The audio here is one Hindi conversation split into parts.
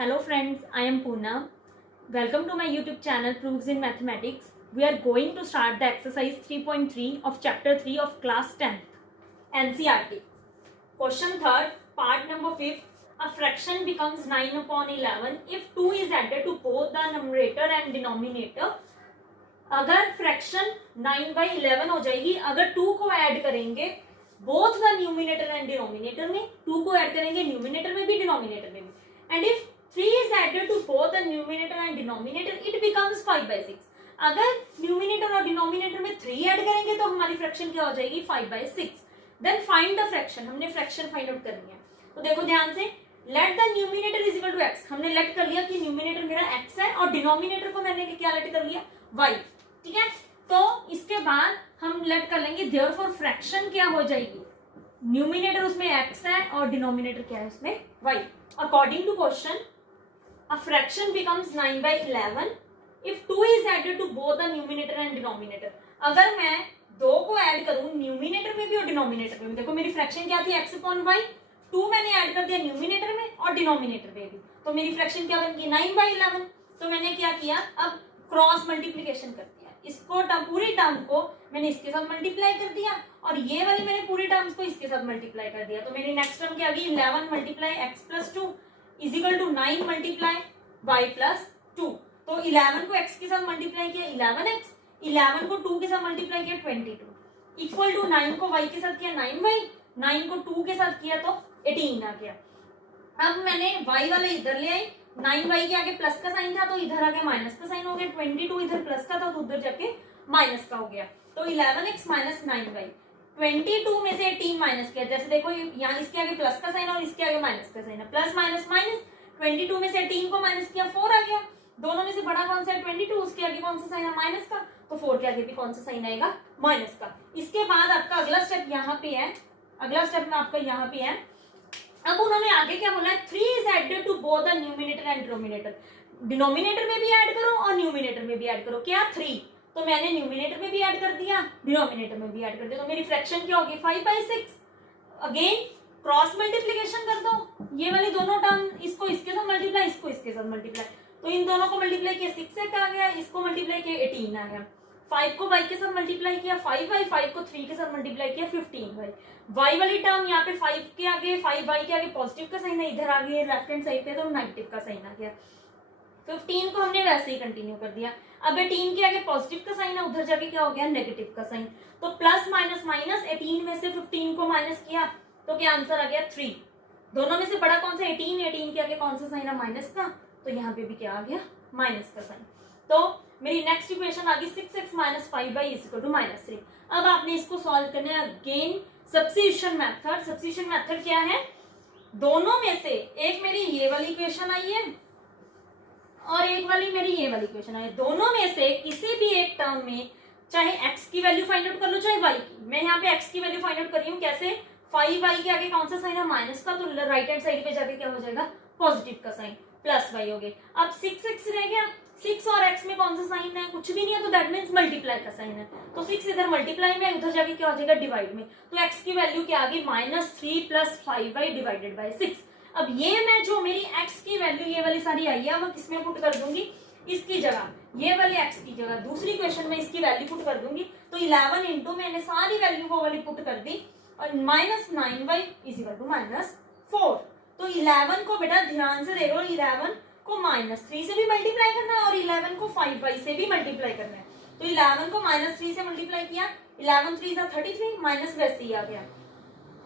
Hello friends, I am Poona. Welcome to my YouTube channel Proofs in Mathematics. We are going to start the exercise 3.3 of chapter 3 of class 10th NCERT. Question 3rd, part number 5th. A fraction becomes 9 upon 11 if 2 is added to both the numerator and denominator. अगर फ्रैक्शन 9 by 11 हो जाएगी अगर 2 को ऐड करेंगे both the numerator and denominator में, 2 को ऐड करेंगे न्यूमिनेटर में भी डिनोमिनेटर में भी, and if 3 is added to both the numerator and denominator it becomes 5 by 6. अगर न्यूमिनेटर और डिनोमिनेटर में 3 ऐड करेंगे तो हमारी फ्रैक्शन क्या हो जाएगी 5 by 6. Then find the fraction, हमने फ्रैक्शन फाइंड आउट करनी है. तो देखो ध्यान से, let the numerator is equal to x. हमने लेट कर लिया कि न्यूमिनेटर मेरा x है और डिनोमिनेटर को मैंने क्या लेट कर लिया y. ठीक है, तो इसके बाद हम लेट कर लेंगे देयरफॉर फ्रैक्शन क्या हो जाएगी, न्यूमिनेटर उसमें x है और डिनोमिनेटर क्या है उसमें y. According to question a fraction becomes 9 by 11 if 2 is added to both the numerator and denominator. अगर मैं 2 को ऐड करूं न्यूमिनेटर में भी और डिनोमिनेटर में भी, देखो मेरी फ्रैक्शन क्या थी x upon y, 2 मैंने ऐड कर दिया न्यूमिनेटर में और डिनोमिनेटर में भी, तो मेरी फ्रैक्शन क्या बन गई 9 by 11. तो मैंने क्या किया, अब क्रॉस मल्टीप्लीकेशन कर दिया, इसको पूरी टर्म को मैंने इसके साथ मल्टीप्लाई कर दिया और ये वाली मैंने पूरी टर्म्स को इसके साथ मल्टीप्लाई कर दिया. तो मेरी नेक्स्ट टर्म क्या आ गई 11 multiply x plus 2 is equal to 9 multiply y plus 2. तो 11 को x के साथ मल्टीप्लाई किया 11x, 11 को 2 के साथ मल्टीप्लाई किया 22 इक्वल टू 9 को y के साथ किया 9y, 9 को 2 के साथ किया तो 18 आ गया. अब मैंने y वाला इधर ले आई, 9y के आगे प्लस का साइन था तो इधर आगे माइनस का साइन हो गया, 22 इधर प्लस का था तो उधर जाके माइनस का हो गया. तो 11x माइनस 9y, 22 में से 18 माइनस किया, जैसे देखो यहाँ इसके आगे प्लस का साइन और इसके आगे माइनस का साइन है, प्लस माइनस माइनस, 22 में से 18 को माइनस किया 4 आ गया. दोनों में से बड़ा कौन सा है 22, उसके आगे कौन सा साइन है माइनस का, तो 4 के आगे भी कौन सा साइन आएगा माइनस का. इसके बाद आपका अगला स्टेप यहाँ पे है, अगला स्टेप में आपका यहाँ पे है. अब उन्होंने आगे क्या बोला है 3 is added to both the numerator and denominator. Denominator में भी ऐड करो और न्यूमिनेटर में भी ऐड करो. क्या 3, तो मैंने न्यूमिनेटर में भी ऐड कर दिया डिनोमिनेटर में भी ऐड कर दिया, तो मेरी फ्रैक्शन क्या होगी 5 by 6. अगेन क्रॉस मल्टीप्लीकेशन कर दो, ये वाली दोनों टर्म इसको इसके साथ मल्टीप्लाई, इसको इसके साथ मल्टीप्लाई, तो इन दोनों को मल्टीप्लाई किया 6 आ गया, इसको मल्टीप्लाई किया 18 आ गया. 5 को y के साथ मल्टीप्लाई किया 5y, 5 को 3 के साथ मल्टीप्लाई किया 15y. y वाली टर्म यहाँ पे 5 के आगे 5y के आगे पॉजिटिव का साइन है, इधर आगे लेफ्ट हैंड साइड पे तो नेगेटिव का साइन आ गया. 15 को हमने वैसे ही कंटिन्यू कर दिया. अब 18 के आगे पॉजिटिव का साइन है, उधर जाके क्या हो गया नेगेटिव का साइन, तो प्लस माइनस माइनस, 18 में से 15 को माइनस किया तो क्या आंसर आ गया 3. दोनों में से बड़ा कौन सा 18, 18 के आगे कौन सा साइन है माइनस का, तो यहाँ पे भी क्या आ गया माइनस का साइन. तो मेरी नेक्स्ट इक्वेशन आ गई 6x minus 5y is equal to minus 3. अब आपने इसको सॉल्व करना है again substitution method. Substitution method क्या है, दोनों में से एक मेरी ये वाली इक्वेशन आई है और एक वाली मेरी ये वाली इक्वेशन आई है, दोनों में से किसी भी एक टर्म में चाहे x की वैल्यू फाइंड आउट कर लो चाहे y की. मैं यहाँ पे x की वैल्यू फाइंड आउट कर रही हूँ, कैसे 5y के आगे कौन सा साइन है माइनस का, तो राइट हैंड साइड पे जाके क्या हो जाएगा पॉजिटिव का साइन, प्लस y हो गया. अब 6x रह गया, 6 और x में कौन सा साइन है, कुछ भी नहीं है, तो दैट मींस मल्टीप्लाई का साइन है, तो 6 इधर मल्टीप्लाई में, उधर जाके क्या हो जाएगा डिवाइड में, तो x की वैल्यू क्या आ गई -3 प्लस 5y डिवाइडेड बाय 6. अब ये मैं जो मेरी x की वैल्यू ये वाली सारी आई है मैं किसमें पुट कर दूंगी, इसकी जगह ये वाली x की जगह दूसरी क्वेश्चन में इसकी वैल्यू पुट कर दूंगी, तो 11 इंटू मैंने सारी वैल्यू वो वाली पुट कर दी और -9y इज इक्वल टू -4. तो 11 को बेटा ध्यान से देखो, 11 को -3 से भी मल्टीप्लाई करना है और 11 को 5y से भी मल्टीप्लाई करना है. तो 11 को -3 से मल्टीप्लाई किया, 11 3 सा 33 माइनस वैसे ही आ गया.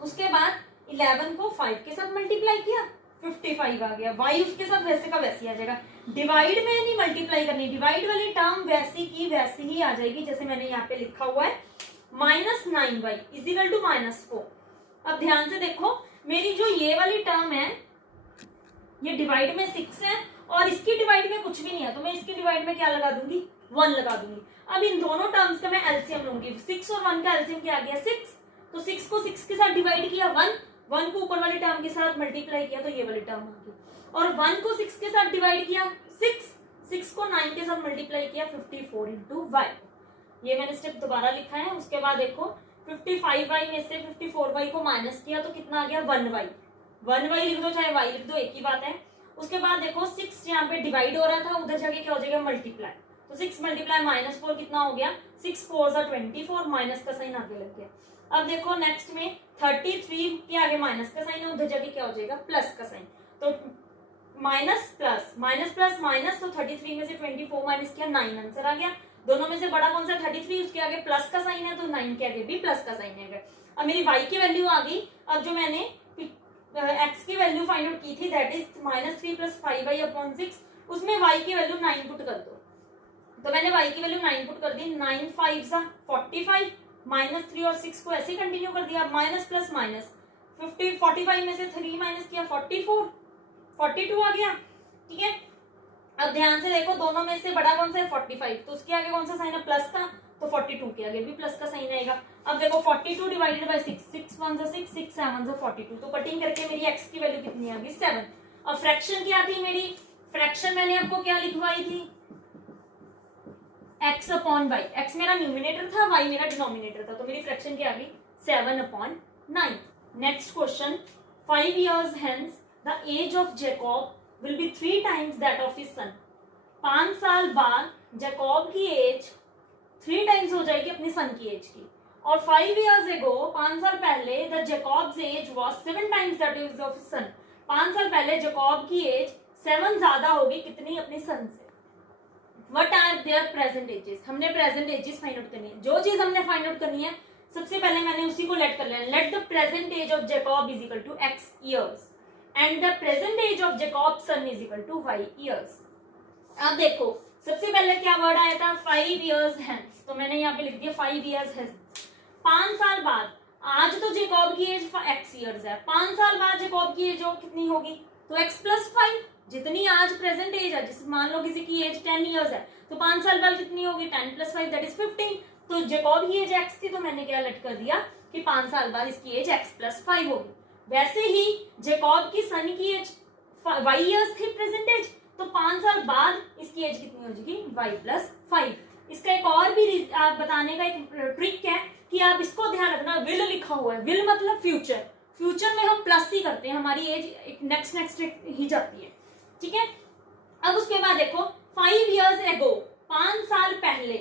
उसके बाद 11 को 5 के साथ मल्टीप्लाई किया 55 आ गया, y उसके साथ वैसे का वैसे ही आ जाएगा. डिवाइड में नहीं मल्टीप्लाई करनी, डिवाइड वाली टर्म वैसी की वैसी ही आ जाएगी जैसे मैंने यहाँ पे लिखा हुआ है -9y इज इक्वल टू -4. अब ध्यान से देखो, मेरी जो ये वाली टर्म है ये डिवाइड में 6 है और इसकी डिवाइड में कुछ भी नहीं है, तो मैं इसकी डिवाइड में क्या लगा दूंगी 1 लगा दूंगी. अब इन दोनों टर्म्स का मैं एलसीएम लूंगी, 6 और 1 का एलसीएम क्या आ गया 6, तो 6 को 6 के साथ डिवाइड किया 1 को ऊपर वाली टर्म के साथ मल्टीप्लाई किया तो ये वाली टर्म आ गई, और 1 को 6 के साथ डिवाइड किया 6 को 9 के साथ मल्टीप्लाई किया 54 इंटू y. ये मैंने स्टेप दोबारा लिखा है. उसके बाद देखो 55y में से 54y को माइनस किया तो कितना आ गया 1y. 1y लिख दो चाहे y लिख दो एक ही बात है. उसके बाद देखो 6 यहाँ पे डिवाइड हो रहा था, उधर जाके क्या हो जाएगा मल्टीप्लाई, तो 6 मल्टीप्लाई -4 कितना हो गया, 6 4 24, माइनस का साइन आगे लग गया। अब देखो नेक्स्ट में 33 के आगे माइनस का साइन है, उधर जाके क्या हो जाएगा प्लस का साइन, तो minus plus minus plus minus, तो 33 में से 24 माइनस किया 9 आंसर आ गया। दोनों में से बड़ा कौन सा 33, उसके आगे प्लस का साइन है तो 9 के आगे भी प्लस का साइन है। अब मेरी y की वैल्यू आ गई। अब जो मैंने x की वैल्यू फाइंड आउट की थी दैट इज -3 + 5y/6, उसमें y की वैल्यू 9 पुट कर दो, तो मैंने y की वैल्यू 9 पुट कर दी, 9 5 45, -3 और 6 को ऐसे ही कंटिन्यू कर दिया, माइनस प्लस माइनस 50, 45 में से 3 माइनस किया 44, 42 आ गया। ठीक है, अब ध्यान से देखो दोनों में से बड़ा कौन सा है 45, तो उसके आगे कौन सा साइन है प्लस का, तो 42 के आगे भी प्लस का साइन आएगा। अब देखो 42 डिवाइडेड बाय 6, 6 1 6, 6 7 42, तो कटिंग करके मेरी x की वैल्यू कितनी आ गई 7। अब फ्रैक्शन क्या थी मेरी, फ्रैक्शन मैंने आपको क्या लिखवाई थी x/y, x मेरा न्यूमिनेटर था, y मेरा डिनोमिनेटर था, तो मेरी फ्रैक्शन क्या आ गई 7/9। Next question, 5 years hence the age of Jacob will be 3 times that of his son। 5 साल बाद जैकॉब की एज 3 टाइम्स हो जाएगी अपनी सन की एज की, और 5 years ago 5 साल पहले the Jacob's age was 7 times that is of his son. 5 साल पहले जैकॉब की एज 7 ज्यादा होगी कितनी अपनी सन से। What are their present ages, हमने प्रेजेंट एजेस फाइंड आउट करनी है। जो चीज हमने फाइंड आउट करनी है सबसे पहले मैंने उसी को लेट कर लेना, let the present age of Jacob is equal to x years and the present age of Jacob son is equal to y years। अब देखो सबसे पहले क्या वर्ड आया था 5 years hence, तो मैंने यहाँ पे लिख दिया 5 years hence, 5 साल बाद। आज तो जैकॉब की एज x years है, 5 साल बाद जैकॉब की एज कितनी होगी, तो x + 5, जितनी आज प्रेजेंट एज है, जिस मान लो किसी की एज 10 years है, तो 5 साल बाद कितनी होगी 10 + 5 दैट इज 15, तो जैकॉब की एज x थी, तो मैंने क्या लेट कर दिया कि 5 साल बाद इसकी एज x + 5 होगी। वैसे ही जैकॉब की सन की एज y years थी प्रेजेंट एज, तो 5 साल बाद इसकी एज कितनी हो जाएगी y + 5। इसका एक और भी बताने का एक ट्रिक है कि आप इसको ध्यान रखना, विल लिखा हुआ है, विल मतलब फ्यूचर, फ्यूचर में हम प्लस ही करते हैं, हमारी एज नेक्स्ट ही जाती है। ठीक है, अब उसके बाद देखो 5 years ago 5 साल पहले,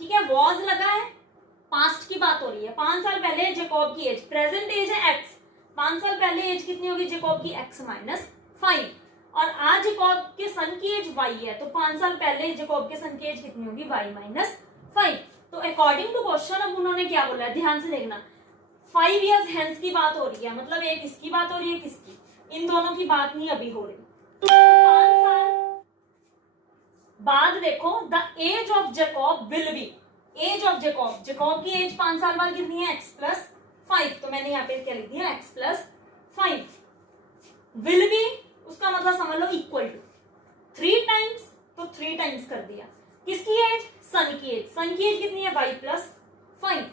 ठीक है, वॉज लगा है, पास्ट की बात हो रही है, 5 साल पहले जैकॉब की एज, प्रेजेंट एज है x, 5 साल पहले एज कितनी होगी जैकॉब की x - 5, और आज जैकॉब के सन की एज y है, तो 5 साल पहले जैकॉब के सन की एज कितनी होगी y - 5। तो अकॉर्डिंग टू क्वेश्चन अब उन्होंने क्या बोला है, ध्यान से देखना, 5 years hence की बात हो रही है, मतलब एक इसकी बात हो रही है, किसकी, इन दोनों की बात नहीं अभी हो रही। तो 5 साल बाद देखो the age of Jacob will be, age of Jacob, Jacob की एज 5 साल बाद कितनी है x + 5, तो मैंने यहाँ पे क्या लिख दिया x + 5, विल बी उसका मतलब समझ लो इक्वल टू 3 टाइम्स, तो 3 टाइम्स कर दिया किसकी एज, सन की एज, सन की एज कितनी है y + 5।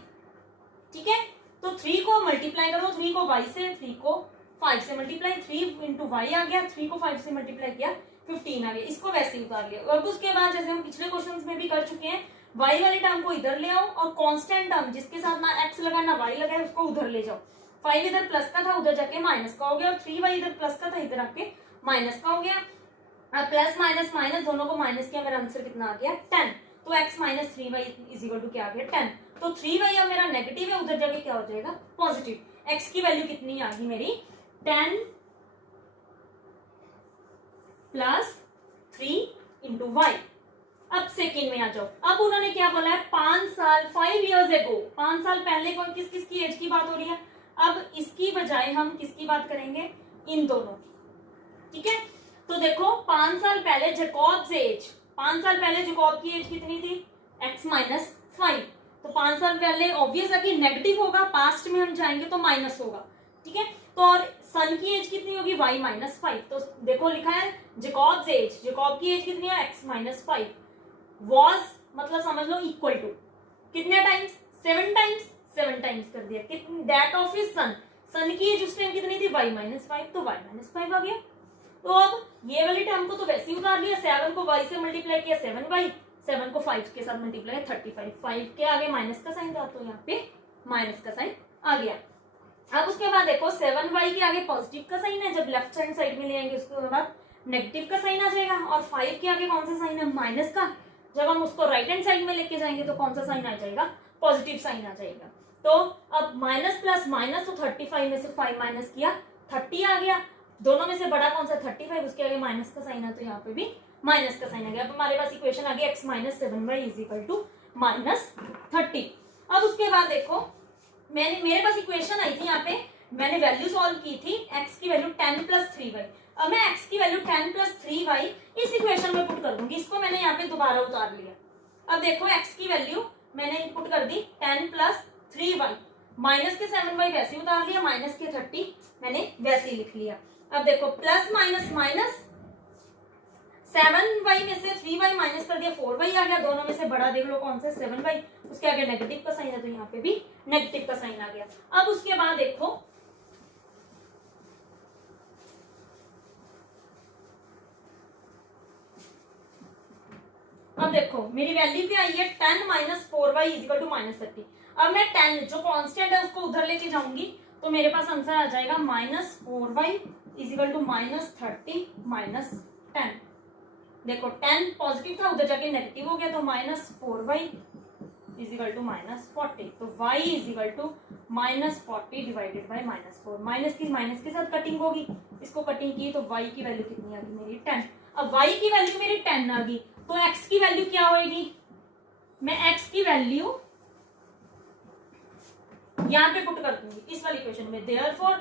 ठीक है, तो 3 को मल्टीप्लाई करो, 3 को y से, 3 को 5 से मल्टीप्लाई, 3 × y आ गया, 3 को 5 से मल्टीप्लाई किया 15 आ गया, इसको वैसे ही उतार लिया। अब उसके बाद जैसे हम पिछले क्वेश्चंस में भी कर चुके हैं, y वाले टर्म को इधर ले आओ और कांस्टेंट टर्म जिसके साथ ना x लगा ना y लगा है उसको उधर ले जाओ। 5 इधर प्लस का था, उधर जाके माइनस का हो गया, और 3y इधर प्लस का था, इधर आके माइनस का हो गया। अब प्लस माइनस माइनस दोनों को माइनस किया, मेरा आंसर कितना आ गया 10, तो x - 3y is equal to क्या आ गया 10, तो 3y अब मेरा नेगेटिव है, उधर जाके क्या हो जाएगा पॉजिटिव। x की वैल्यू कितनी आ गई मेरी 10 + 3 × y। अब सेकेंड में आ जाओ, अब उन्होंने क्या बोला है 5 साल 5 years ago, 5 साल पहले कौन किस किस की एज की बात हो रही है। अब इसकी बजाय हम किसकी बात करेंगे, इन दोनों की। ठीक है, तो देखो 5 साल पहले जैकॉब्स एज, 5 साल पहले जैकॉब की एज कितनी थी x - 5, तो 5 साल पहले ऑब्वियस है कि नेगेटिव होगा, पास्ट में हम जाएंगे तो माइनस होगा। ठीक है, तो और सन की एज कितनी होगी y - 5, तो देखो लिखा है जैकॉब्स एज, जैकॉब की एज कितनी है x - 5, वॉज मतलब समझ लो इक्वल टू कितने टाइम्स 7 टाइम्स, 7 टाइम्स कर दिया, कितनी दैट ऑफ हिज सन, सन की एज उस टाइम कितनी थी y - 5, तो y - 5 आ गया। तो अब ये वाली टर्म को तो वैसे ही उतार लिया, 7 को y से मल्टीप्लाई किया 7y, 7 को 5 के साथ मल्टीप्लाई 35, 5 के आगे माइनस का साइन था, तो यहाँ पे माइनस का साइन आ गया। अब उसके बाद देखो 7y के आगे पॉजिटिव का साइन है, जब लेफ्ट हैंड साइड में ले आएंगे उसके बाद नेगेटिव का साइन आ जाएगा, और 5 के आगे कौन सा साइन है, माइनस का। जब हम उसको राइट हैंड साइड में लेके जाएंगे तो कौन सा साइन आ जाएगा, पॉजिटिव साइन आ जाएगा। तो अब माइनस प्लस माइनस, तो 35 में से 5 माइनस किया 30 आ गया। दोनों में से बड़ा कौन सा, 35, उसके आगे माइनस का साइन है तो यहाँ पे भी माइनस का साइन आ गया। अब हमारे पास इक्वेशन आ गई x minus 7y is equal to minus 30। अब उसके बाद देखो मेरे पास इक्वेशन आई थी, यहाँ पे मैंने वैल्यू सॉल्व की थी, x की वैल्यू 10 प्लस 3y। अब मैं x की वैल्यू 10 प्लस 3y इस इक्वेशन में पुट कर दूंगी, इसको मैंने यहाँ पे दोबारा उतार लिया। अब देखो x की वैल्यू मैंने पुट कर दी 10 प्लस 3y, माइनस के 7y वैसे उतार लिया, माइनस के 30 मैंने वैसे ही लिख लिया। अब देखो प्लस माइनस माइनस, 7y में से 3y माइनस कर दिया 4y आ गया। दोनों में से बड़ा देख लो कौन सा, 7y, उसके आगे नेगेटिव का साइन है तो यहाँ पे भी नेगेटिव का साइन आ गया। अब उसके बाद देखो अब देखो मेरी वैल्यू क्या आई है, 10 minus 4y is equal to minus 30। अब मैं 10 जो कांस्टेंट है उसको उधर लेके जाऊंगी तो मेरे पास आंसर आ जाएगा minus 4y is equal to minus 30 minus 10। देखो 10 पॉजिटिव था, उधर जाके नेगेटिव हो गया, तो minus 4y is equal to minus 40। तो y is equal to minus 40 divided by minus 4। Minus के साथ कटिंग होगी, इसको कटिंग की तो y की वैल्यू कितनी आ गई मेरी, 10। अब y की वैल्यू मेरी 10 आ गई, तो x की वैल्यू क्या होगी, मैं x की वैल्यू यहाँ पे पुट कर दूंगी इस वाली इक्वेशन में। Therefore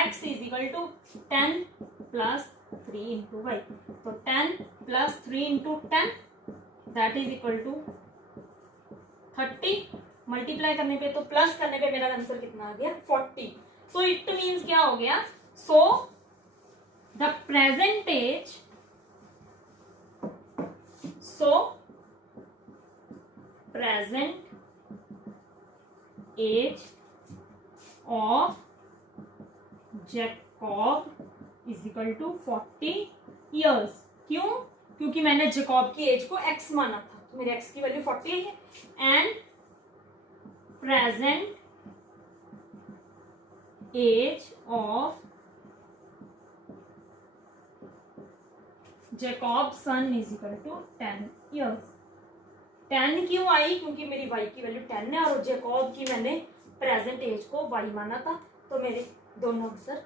x is equal to 10 plus 3 into Y. तो 10 plus 3 into 10 that is equal to 30। Multiply करने पे तो प्लस करने पे मेरा आंसर कितना आ गया, 40। तो इट मीन्स क्या हो गया, so the percentage present age of Jacob is equal to 40 years। क्यों, क्योंकि मैंने जेकॉब की एज को x माना था, तो मेरे x की वैल्यू 40 है। And present age of Jacob son is equal to 10 years। 10 क्यों आई, क्योंकि मेरी y की वैल्यू 10 है और जेकॉब की मैंने प्रेजेंट एज को y माना था, तो मेरे दोनों आंसर